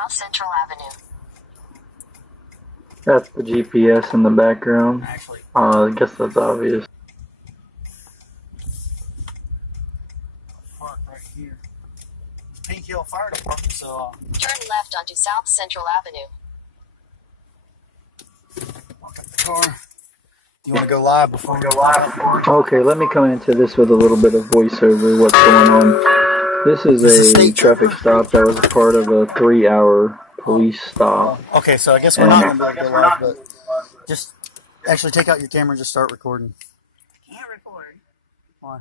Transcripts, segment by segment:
South Central Avenue. That's the GPS in the background. I guess that's obvious. Park right here. Pink Hill Fire Department, so turn left onto South Central Avenue. walk up the car. Do you want to go live before we go live? Okay, let me come into this with a little bit of voiceover. What's going on? This is a traffic stop that was part of a 3-hour police stop. Okay, so I guess we're not going to go live, but just actually take out your camera and just start recording. Can't record. Why?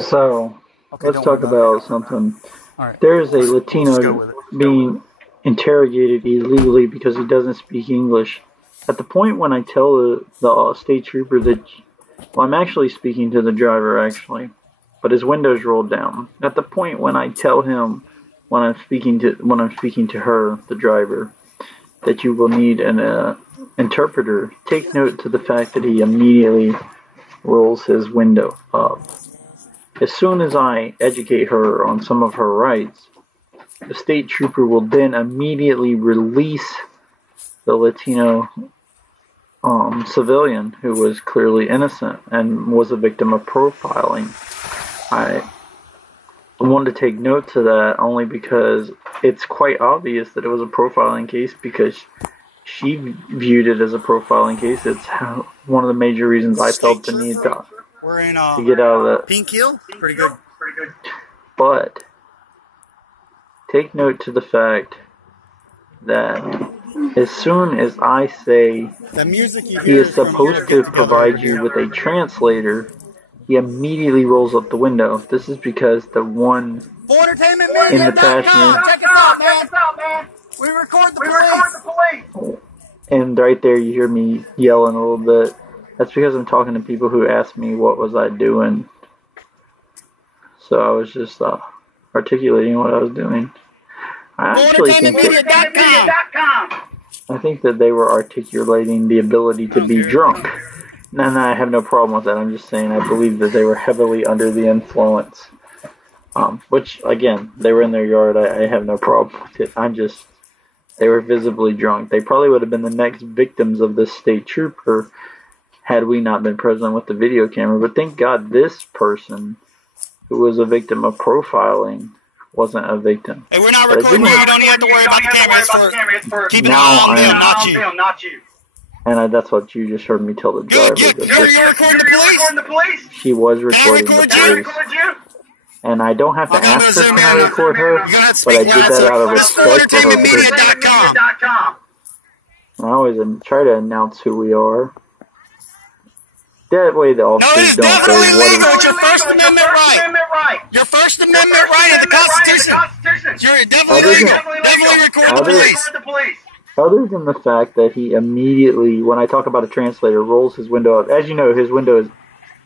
So, let's talk about something. Right. There is a Latino being interrogated illegally because he doesn't speak English. At the point when I tell the state trooper that, well, I'm actually speaking to the driver actually, but his window's rolled down. At the point when I tell him when I'm speaking to her, the driver, that you will need an interpreter, take note to the fact that he immediately rolls his window up. As soon as I educate her on some of her rights, the state trooper will then immediately release the Latino civilian who was clearly innocent and was a victim of profiling. I wanted to take note to that only because it's quite obvious that it was a profiling case because she viewed it as a profiling case. It's one of the major reasons I felt the need to get out of that. Pink Hill? Pretty good. But take note to the fact that as soon as I say he is supposed to provide you with a translator, he immediately rolls up the window. This is because the one in the passenger... Check us out, man! We record the police! And right there you hear me yelling a little bit. That's because I'm talking to people who asked me what was I doing. So I was just articulating what I was doing. I actually think that they were articulating the ability to be drunk. And I have no problem with that. I'm just saying I believe that they were heavily under the influence. Which, again, they were in their yard. I have no problem with it. They were visibly drunk. They probably would have been the next victims of this state trooper had we not been present with the video camera. But thank God this person, who was a victim of profiling, wasn't a victim. Hey, we're not recording. You don't even have to worry about the camera. It's for keeping an eye on them, not you. And that's what you just heard me tell the driver. You're recording the police? She was recording the police. And I don't have to ask her to record her, but I did that out of respect for her. I always try to announce who we are. That way the officers don't say what is... It's your First Amendment right. Your First Amendment right of the Constitution. You're definitely record the police. Other than the fact that he immediately, when I talk about a translator, rolls his window up. As you know, his window is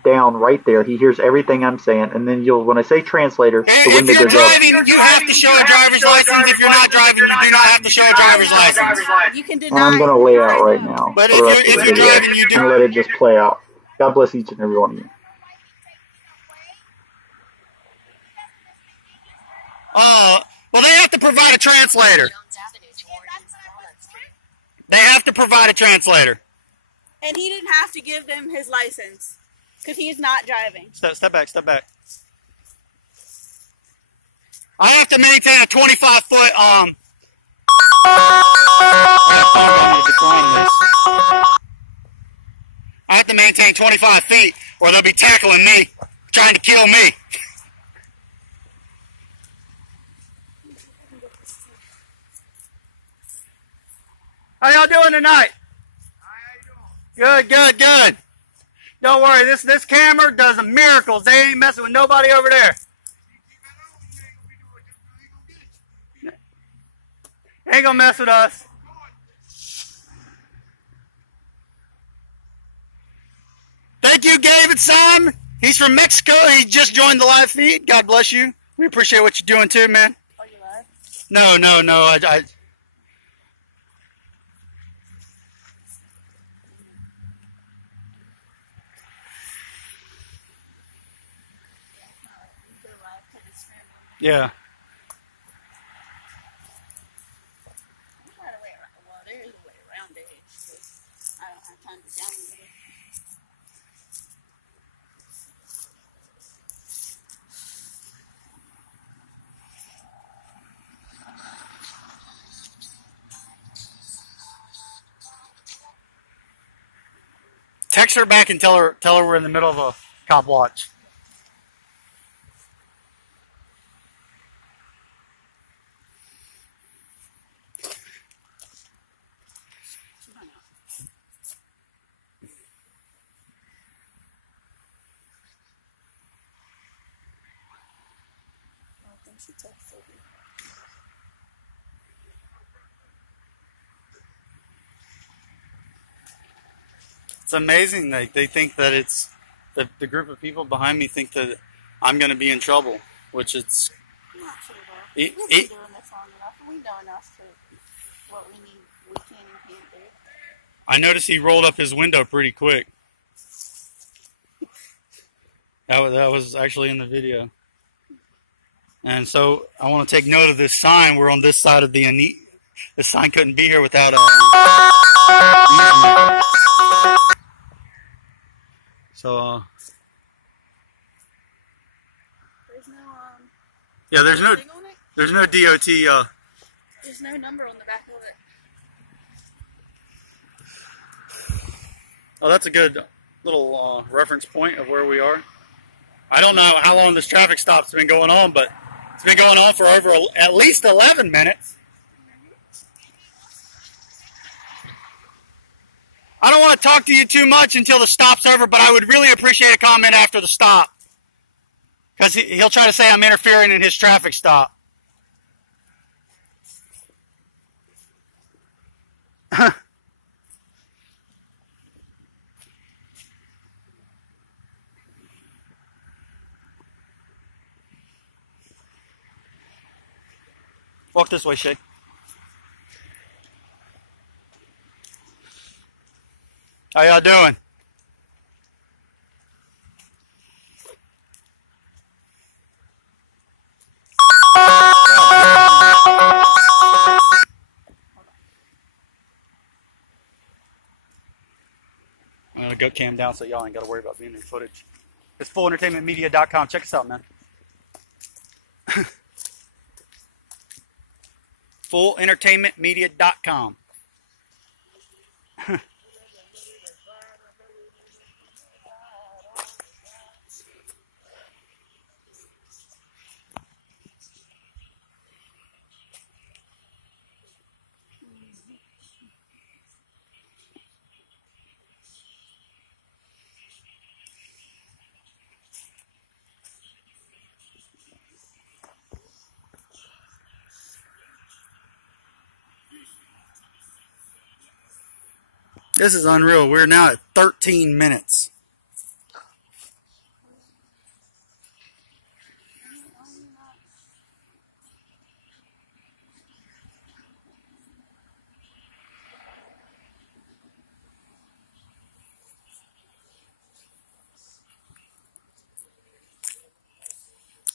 down right there. He hears everything I'm saying, and then when I say translator, the window goes up. If you're driving, you have to show a driver's license. If you're not driving, you do not have to show a driver's license. You can deny. And I'm going to lay out right now. But if you're driving, you do. And let it just play out. God bless each and every one of you. Well, they have to provide a translator. They have to provide a translator. And he didn't have to give them his license because he's not driving. Step back. I have to maintain a 25-foot I have to maintain 25 feet or they'll be tackling me, trying to kill me. How y'all doing tonight? Good. Don't worry, this camera does miracles. They ain't messing with nobody over there. Ain't gonna mess with us. Thank you, David Simon. He's from Mexico. He just joined the live feed. God bless you. We appreciate what you're doing too, man. Are you live? No. Yeah. text her back and tell her we're in the middle of a cop watch. It's amazing. They think that it's the group of people behind me think that I'm going to be in trouble, which it's. Not sure though. We've been doing this long enough. We know enough to what we need, we can and can't do. I noticed he rolled up his window pretty quick. That was actually in the video. And so I want to take note of this sign. We're on this side of the this sign couldn't be here without a. So There's no yeah, there's no thing on it? DOT. There's no number on the back of it. Oh, that's a good little reference point of where we are. I don't know how long this traffic stop's been going on, but it's been going on for over at least 11 minutes. I don't want to talk to you too much until the stop's over, but I would really appreciate a comment after the stop. Because he'll try to say I'm interfering in his traffic stop. Walk this way, Shay. How y'all doing? I'm going to go cam down so y'all ain't got to worry about being in footage. It's fullentertainmentmedia.com. Check us out, man. fullentertainmentmedia.com. This is unreal. We're now at 13 minutes.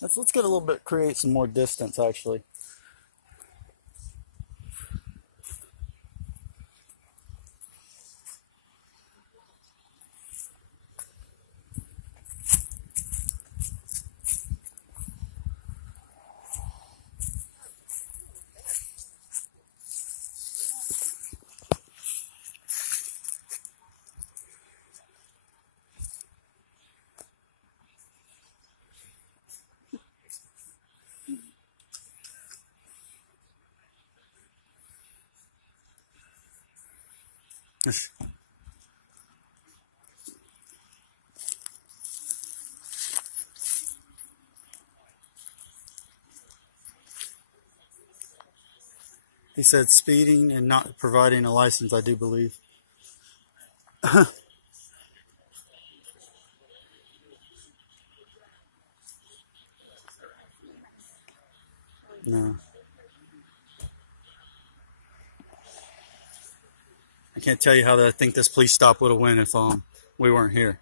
Let's get a little bit, create some more distance actually. He said speeding and not providing a license, I do believe. No. I can't tell you how I think this police stop would have went if we weren't here.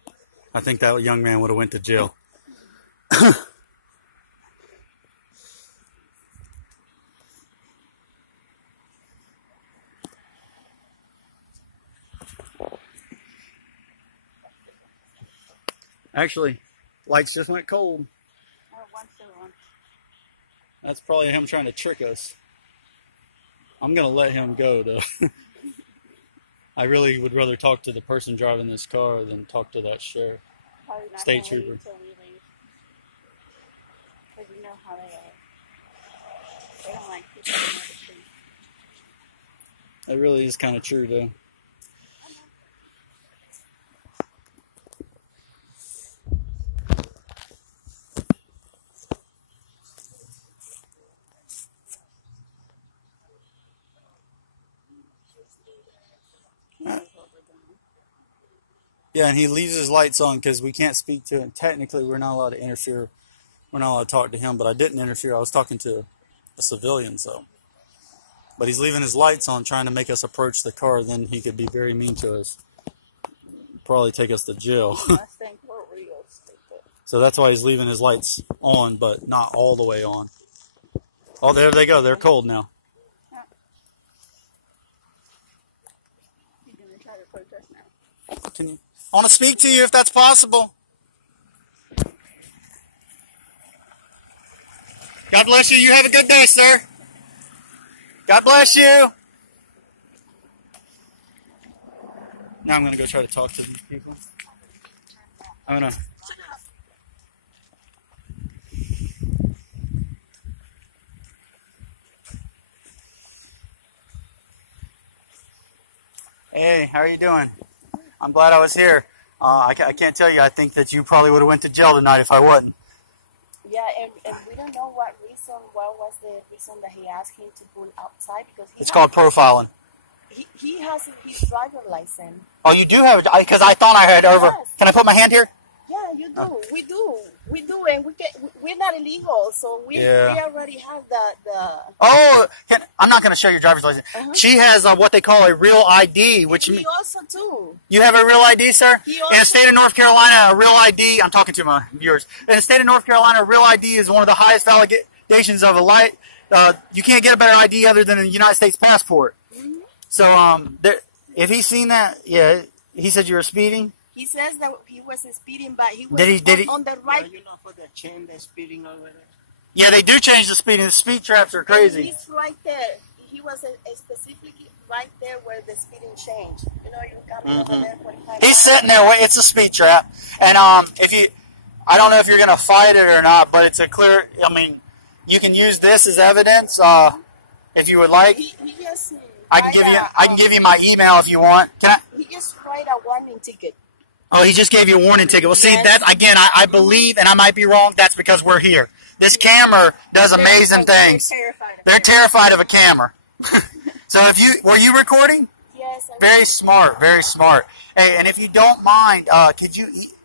I think that young man would have went to jail. Actually, lights just went cold. Oh, one's still on. That's probably him trying to trick us. I'm going to let him go, though. I really would rather talk to the person driving this car than talk to that sheriff. Probably not State gonna leave trooper. till we leave. Because we know how they are. They don't like people in the street. It really is kind of true, though. Yeah, and he leaves his lights on because we can't speak to him. Technically, we're not allowed to interfere. We're not allowed to talk to him, but I didn't interfere. I was talking to a civilian, so. But he's leaving his lights on, trying to make us approach the car. Then he could be very mean to us. Probably take us to jail. So that's why he's leaving his lights on, but not all the way on. Oh, there they go. They're cold now. He's going to try to approach us now. I want to speak to you if that's possible. God bless you. You have a good day, sir. God bless you. Now I'm going to go try to talk to these people. I'm going to... Hey, how are you doing? I'm glad I was here. I can't tell you, I think that you probably would have went to jail tonight if I wasn't. Yeah, and we don't know what was the reason that he asked him to pull outside, because It's called profiling. he has his driver license. Oh, you do have it? Because I thought I had over... Yes. Can I put my hand here? Yeah, you do. We do, and we're not illegal, so we already have the. Oh, I'm not going to show your driver's license. She has what they call a real ID, which He also too. you have a real ID, sir? He In also, the state of North Carolina, a real ID. I'm talking to my viewers. In the state of North Carolina, a real ID is one of the highest validations of a light. You can't get a better ID other than a United States passport. So, if he's seen that, yeah, he said you were speeding. he says that he wasn't speeding, but he was Did he? on the right. You know, for the chain, the speeding over there. Yeah, they do change the speeding. The speed traps are crazy. He's right there. He was specifically right there where the speeding changed. You know, you're coming over there 45 He's sitting there. It's a speed trap, and if you, I don't know if you're gonna fight it or not, but it's a clear. I mean, you can use this as evidence if you would like. He just I can give you my email if you want. Can I? He just write a warning ticket. Oh, he just gave you a warning ticket. Well, see, Yes. that again, I believe, and I might be wrong. That's because we're here. This camera does amazing things. They're terrified of a camera. So were you recording? Yes. Very smart, very smart. Hey, and if you don't mind,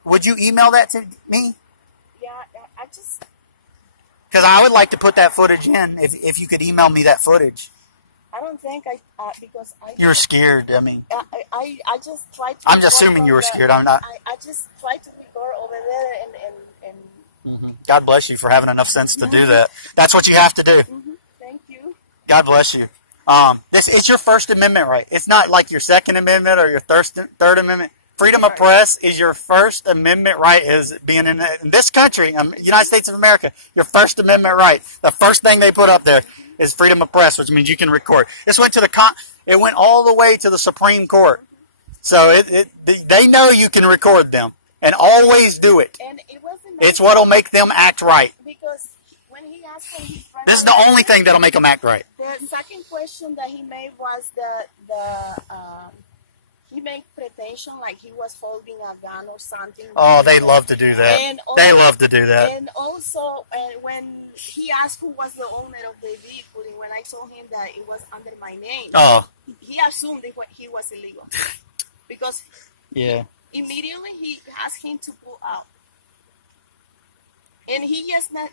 would you email that to me? Yeah, I just. Because I would like to put that footage in. If you could email me that footage. I don't think because I. You were scared. I mean. I just tried to. I'm just assuming you were scared. I'm not. I just tried to record over there and. God bless you for having enough sense to do that. That's what you have to do. Thank you. God bless you. It's your First Amendment right. It's not like your Second Amendment or your Third Amendment. Freedom of press is your First Amendment right as being in this country, United States of America. Your First Amendment right. The first thing they put up there is freedom of press, which means you can record. This went to it went all the way to the Supreme Court. So they know you can record them, and always do it. And it wasn't. It's what'll make them act right. Because when he asked for his driver This is the only thing that'll make them act right. The second question that he made was he made pretension like he was holding a gun or something. Oh, they love to do that. And They love to do that. And also, when he asked who was the owner of the vehicle, and when I told him that it was under my name, Oh, he assumed that he was illegal. Because yeah. immediately he asked him to pull out. And he just not.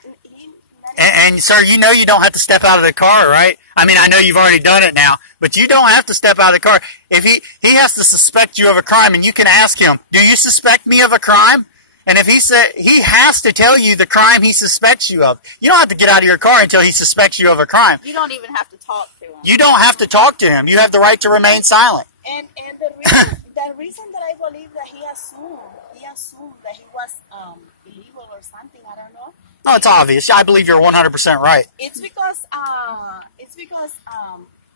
And sir, you know you don't have to step out of the car, right? I mean, I know you've already done it now, but you don't have to step out of the car. If he has to suspect you of a crime, and you can ask him, "Do you suspect me of a crime?" And if he said, he has to tell you the crime he suspects you of. You don't have to get out of your car until he suspects you of a crime. You don't even have to talk to him. You don't have to talk to him. You have the right to remain silent. And the reason that I believe that he assumed that he was illegal or something, I don't know. No, it's obvious. I believe you're 100% right. It's because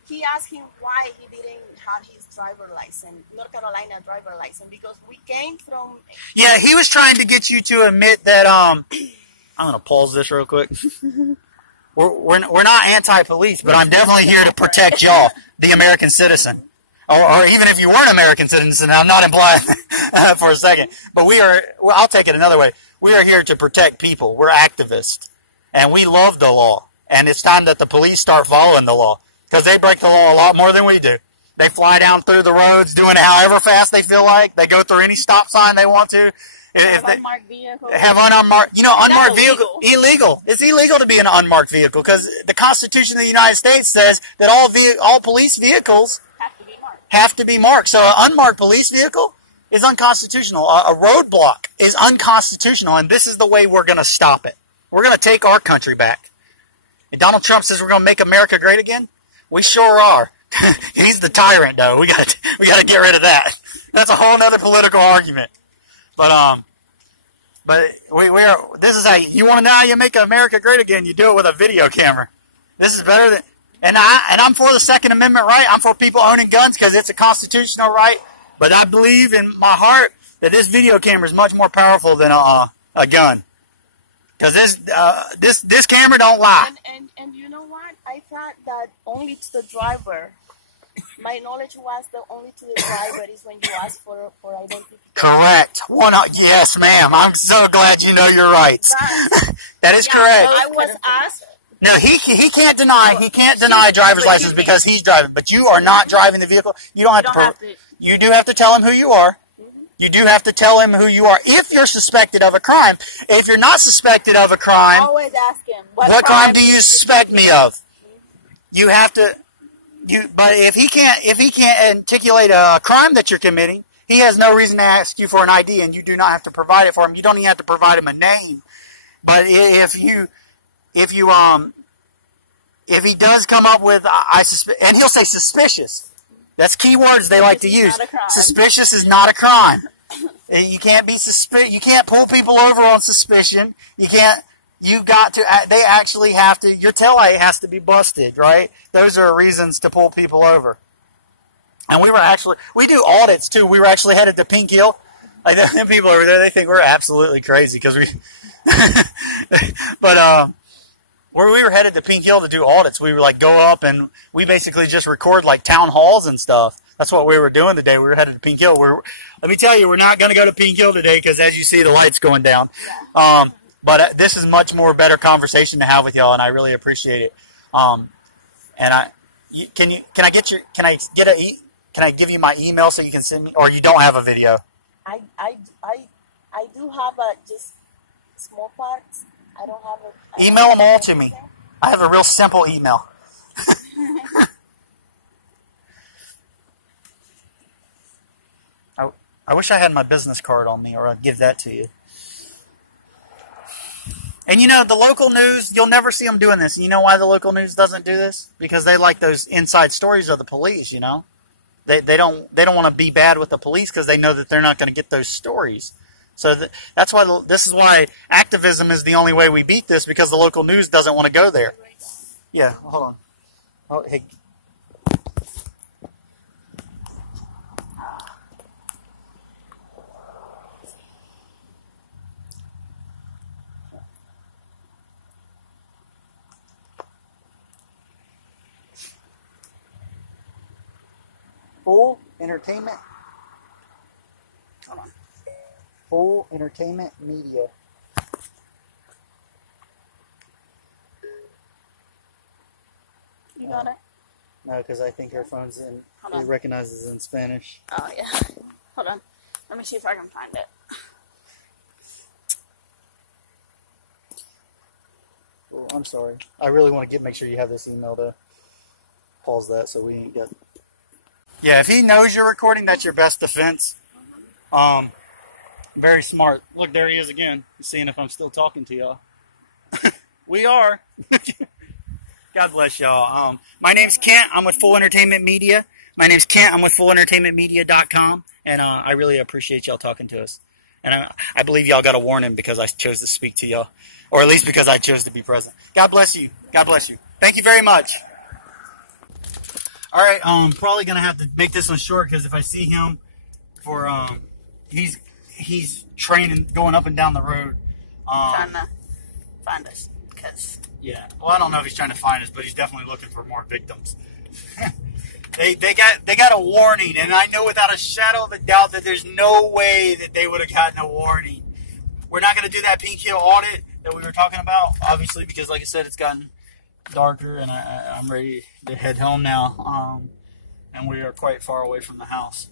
he asked him why he didn't have his driver license, North Carolina driver license, because we came from. Yeah, he was trying to get you to admit that. I'm gonna pause this real quick. We're not anti-police, but I'm definitely here to protect y'all, the American citizen. Or even if you weren't American citizen, I'm not implying for a second. But well, I'll take it another way. We are here to protect people. We're activists. And we love the law. And it's time that the police start following the law. Because they break the law a lot more than we do. They fly down through the roads doing it however fast they feel like. They go through any stop sign they want to. Have unmarked vehicles. Have unmarked, unmarked vehicle. Illegal. It's illegal to be an unmarked vehicle because the Constitution of the United States says that all police vehicles have to be marked. So an unmarked police vehicle is unconstitutional. A roadblock is unconstitutional, and this is the way we're going to stop it. We're going to take our country back. And Donald Trump says we're going to make America great again. We sure are. He's the tyrant, though. We got to get rid of that. That's a whole other political argument. But this is how you want to know how you make America great again. You do it with a video camera. This is better than, and I'm for the Second Amendment right. I'm for people owning guns because it's a constitutional right. But I believe in my heart that this video camera is much more powerful than a gun. Because this camera don't lie. And you know what? I thought that only to the driver. My knowledge was that only to the driver is when you ask for identification. Correct. Yes, ma'am. I'm so glad you know your rights. That is correct. I was asked. No, he can't deny a driver's license because he's driving. But you are not driving the vehicle. You don't have to. You do have to tell him who you are. You do have to tell him who you are if you're suspected of a crime. If you're not suspected of a crime, always ask him. What crime do you suspect me of? You have to. But if he can't articulate a crime that you're committing, he has no reason to ask you for an ID, and you do not have to provide it for him. You don't even have to provide him a name. But if he does come up with and he'll say suspicious. That's key words they like to use. Suspicious is not a crime. You can't be you can't pull people over on suspicion. You can't. They actually have to, your taillight has to be busted, right? Those are reasons to pull people over. And we do audits too. We were actually headed to Pink Hill. Like, the people over there, they think we're absolutely crazy because but where we were headed to Pink Hill to do audits, we were like go up and we basically just record like town halls and stuff. That's what we were doing today. We were headed to Pink Hill. Let me tell you, we're not going to go to Pink Hill today because as you see, the light's going down. But this is much more better conversation to have with y'all, and I really appreciate it. Can I give you my email so you can send me, or you don't have a video? I do have just small parts. I don't have a. Email them all to me. I have a real simple email. I wish I had my business card on me, or I'd give that to you. And the local news, you'll never see them doing this. You know why the local news doesn't do this? Because they like those inside stories of the police, They don't want to be bad with the police because they know that they're not going to get those stories. So that's why this is why activism is the only way we beat this, because the local news doesn't want to go there. Yeah, hold on. Oh, hey. Full Entertainment. Hold on. Full Entertainment Media. You got it? No, because I think her phone's in. It recognizes in Spanish. Oh yeah. Hold on. Let me see if I can find it. Oh, I'm sorry. I really want to make sure you have this email to pause that so we ain't get. Yeah, if he knows you're recording, that's your best defense. Very smart. Look, there he is again. He's seeing if I'm still talking to y'all. We are. God bless y'all. My name's Kent. I'm with Full Entertainment Media. My name's Kent. I'm with FullEntertainmentMedia.com. And I really appreciate y'all talking to us. And I believe y'all got a warning because I chose to speak to y'all. Or at least because I chose to be present. God bless you. God bless you. Thank you very much. All right, probably gonna have to make this one short because if I see him for he's training, going up and down the road, Trying to find us, because yeah. Well, I don't know if he's trying to find us, but he's definitely looking for more victims. They got a warning, and I know without a shadow of a doubt that there's no way that they would have gotten a warning. We're not going to do that Pink Hill audit that we were talking about, obviously, because like I said, it's gotten darker, and I'm ready to head home now. And we are quite far away from the house.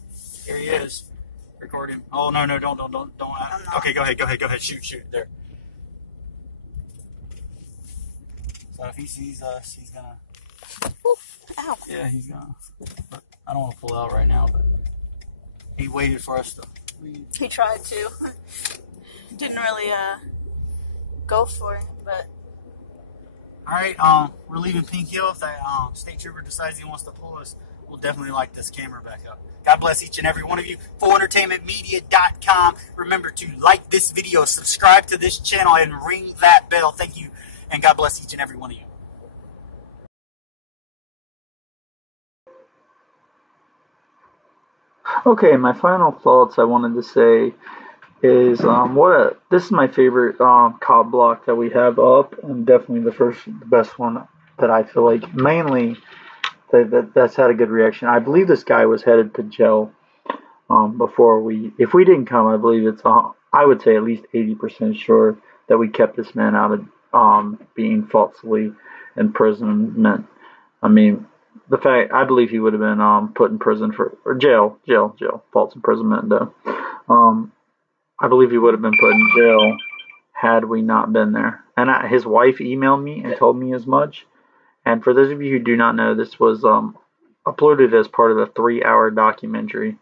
Here he is. Record him. Oh, no, don't. Okay, go ahead. Shoot, there. So if he sees us, he's gonna... ow. Yeah, he's gonna... But I don't want to pull out right now, but he waited for us to leave. He tried to. Didn't really go for it, but... Alright, we're leaving Pink Hill. If that state trooper decides he wants to pull us, we'll definitely light this camera back up. God bless each and every one of you. FullEntertainmentMedia.com. Remember to like this video, subscribe to this channel, and ring that bell. Thank you, and God bless each and every one of you. Okay, my final thoughts I wanted to say is this is my favorite cop block that we have up, and definitely the best one that I feel like mainly that's had a good reaction. I believe this guy was headed to jail before if we didn't come. I believe I would say at least 80% sure that we kept this man out of being falsely imprisonment. I mean, the fact I believe he would have been put in prison or jail, false imprisonment though. I believe he would have been put in jail had we not been there. And his wife emailed me and told me as much. And for those of you who do not know, this was uploaded as part of a 3-hour documentary.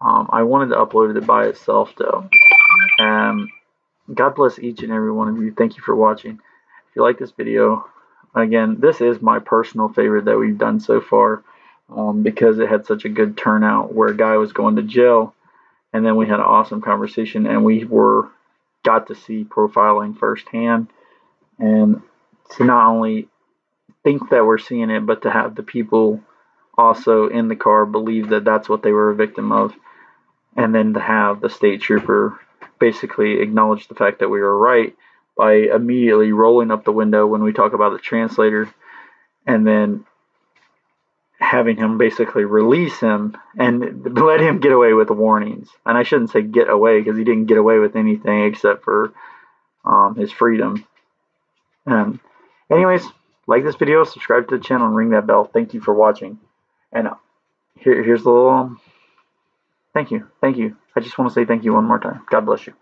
I wanted to upload it by itself, though. God bless each and every one of you. Thank you for watching. If you like this video, again, this is my personal favorite that we've done so far because it had such a good turnout where a guy was going to jail, and then we had an awesome conversation, and we got to see profiling firsthand, and to not only think that we're seeing it, but to have the people also in the car believe that that's what they were a victim of, and then to have the state trooper basically acknowledge the fact that we were right by immediately rolling up the window when we talk about the translator, and then having him basically release him and let him get away with the warnings. And I shouldn't say get away, because he didn't get away with anything except for his freedom. Anyways, like this video, subscribe to the channel, and ring that bell. Thank you for watching. And here's the little thank you. I just want to say thank you one more time. God bless you.